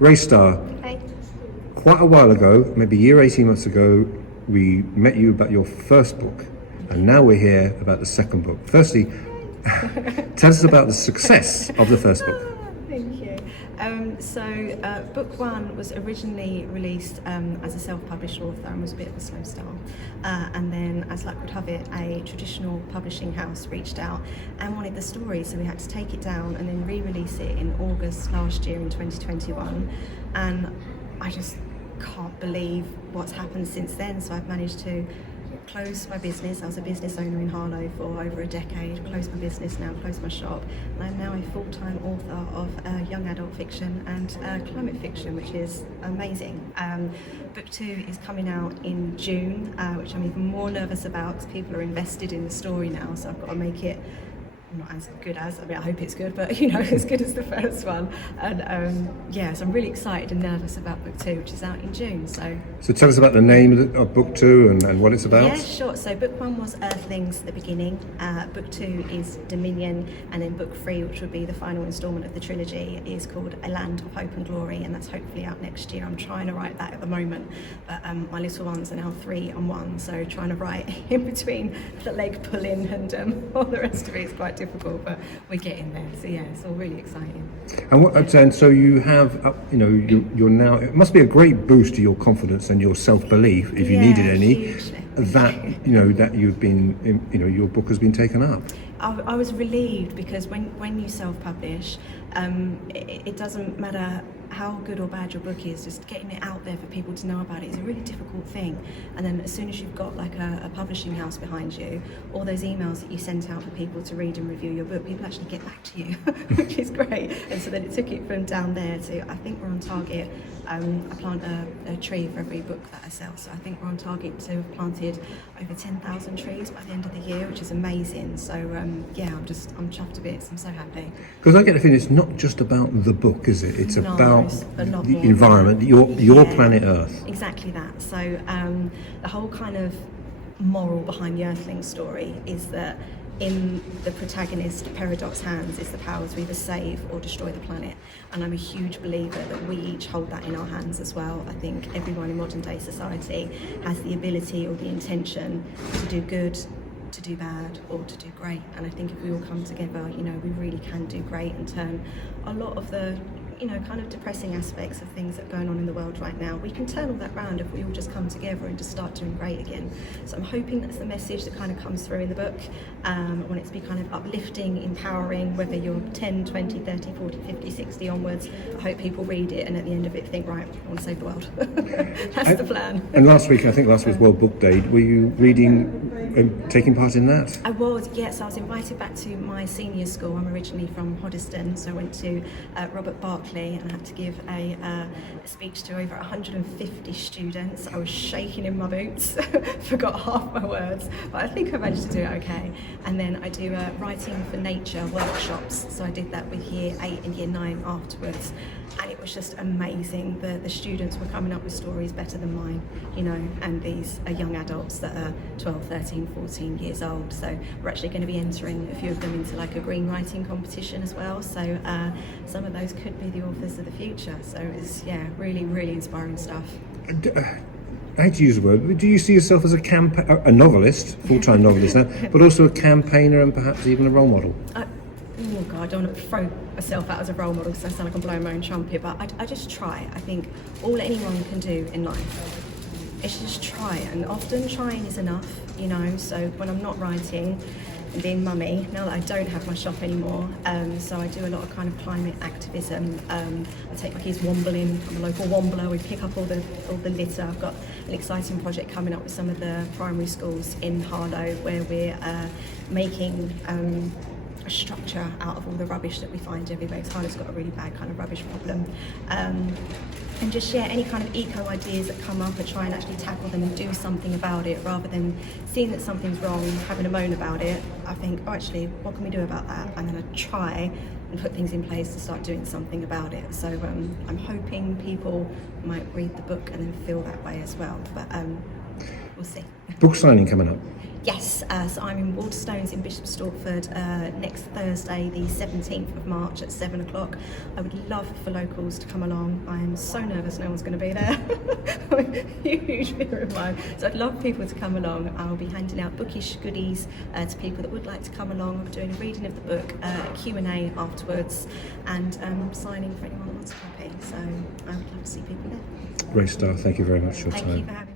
Ray Starr, Hey. quite a while ago, maybe a year, 18 months ago, we met you about your first book, and now we're here about the second book. Firstly, tell us about the success of the first book. Thank you. Book one was originally released as a self-published author and was a bit of a slow start. And then, as luck would have it, a traditional publishing house reached out and wanted the story, so we had to take it down and then re-release it in August last year in 2021. And I just can't believe what's happened since then. So I've managed to close my business. I was a business owner in Harlow for over a decade, closed my business now, closed my shop, and I'm now a full-time author of young adult fiction and climate fiction, which is amazing. Book two is coming out in June, which I'm even more nervous about because people are invested in the story now, so I've got to make it not as good as, I mean, I hope it's good, but as good as the first one. And so I'm really excited and nervous about book two, which is out in June. So tell us about the name of book two and what it's about. Yeah, sure. So book one was Earthlings, the beginning. Book two is Dominion, and then book three, which would be the final instalment of the trilogy, is called A Land of Hope and Glory, and that's hopefully out next year. I'm trying to write that at the moment, but my little ones are now 3 and 1, so trying to write in between the leg pulling and all the rest of it is quite difficult, but we're getting there. So yeah, it's all really exciting. And so you have, you're now. It must be a great boost to your confidence and your self-belief, if you needed any, hugely. that you've been, your book has been taken up. I was relieved because when you self-publish, it doesn't matter how good or bad your book is, just getting it out there for people to know about it is a really difficult thing. And then as soon as you've got like a publishing house behind you, all those emails that you sent out for people to read and review your book, people actually get back to you, which is great. And so then it took it from down there to, I think we're on target. I plant a tree for every book that I sell, so I think we're on target to have planted over 10,000 trees by the end of the year, which is amazing. So I'm chuffed to bits. I'm so happy. Because I get the feeling it's not just about the book, is it? It's about a lot the more. environment, your planet Earth. Exactly that. So the whole kind of moral behind the Earthling story is that in the protagonist Peridot's hands is the power to either save or destroy the planet, and I'm a huge believer that we each hold that in our hands as well. I think everyone in modern day society has the ability or the intention to do good, to do bad, or to do great, and I think if we all come together, we really can do great and turn a lot of the kind of depressing aspects of things that are going on in the world right now. We can turn all that round if we all just come together and just start doing great again. So I'm hoping that's the message that kind of comes through in the book. I want it to be kind of uplifting, empowering, whether you're 10, 20, 30, 40, 50, 60 onwards. I hope people read it and at the end of it think, right, I want to save the world. That's the plan. And last week was World Book Day. Were you reading, taking part in that? I was, yes. I was invited back to my senior school. I'm originally from Hoddesdon, so I went to Robert Barclay, and I had to give a speech to over 150 students. I was shaking in my boots, forgot half my words, but I think I managed to do it okay. And then I do writing for nature workshops, so I did that with year 8 and year 9 afterwards, and it was just amazing. The students were coming up with stories better than mine, and these are young adults that are 12, 13, 14 years old, so we're actually going to be entering a few of them into like a green writing competition as well, so some of those could be the authors of the future. So it's really, really inspiring stuff. I hate to use the word, but do you see yourself as a novelist, full-time novelist now, but also a campaigner and perhaps even a role model? Oh God, I don't want to throw myself out as a role model because I sound like I'm blowing my own trumpet, but I just try. I think all anyone can do in life is just try, and often trying is enough, so when I'm not writing and being mummy, now that I don't have my shop anymore, so I do a lot of kind of climate activism. I take my kids wombling. I'm a local wombler. We pick up all the litter. I've got an exciting project coming up with some of the primary schools in Harlow where we're making a structure out of all the rubbish that we find everywhere, because Harlow's got a really bad kind of rubbish problem. And just share any kind of eco ideas that come up and try and actually tackle them and do something about it, rather than seeing that something's wrong, having a moan about it. I think, actually, what can we do about that? I'm going to try and put things in place to start doing something about it. So I'm hoping people might read the book and then feel that way as well. But we'll see. Book signing coming up. Yes, so I'm in Waterstones in Bishop Stortford next Thursday, the 17th of March at 7 o'clock. I would love for locals to come along. I am so nervous no one's going to be there. Huge fear of mine. So I'd love people to come along. I'll be handing out bookish goodies to people that would like to come along. I'm doing a reading of the book, a Q&A afterwards, and signing for anyone who wants a copy. So I would love to see people there. Great stuff. Thank you very much for your Thank time. you for having me.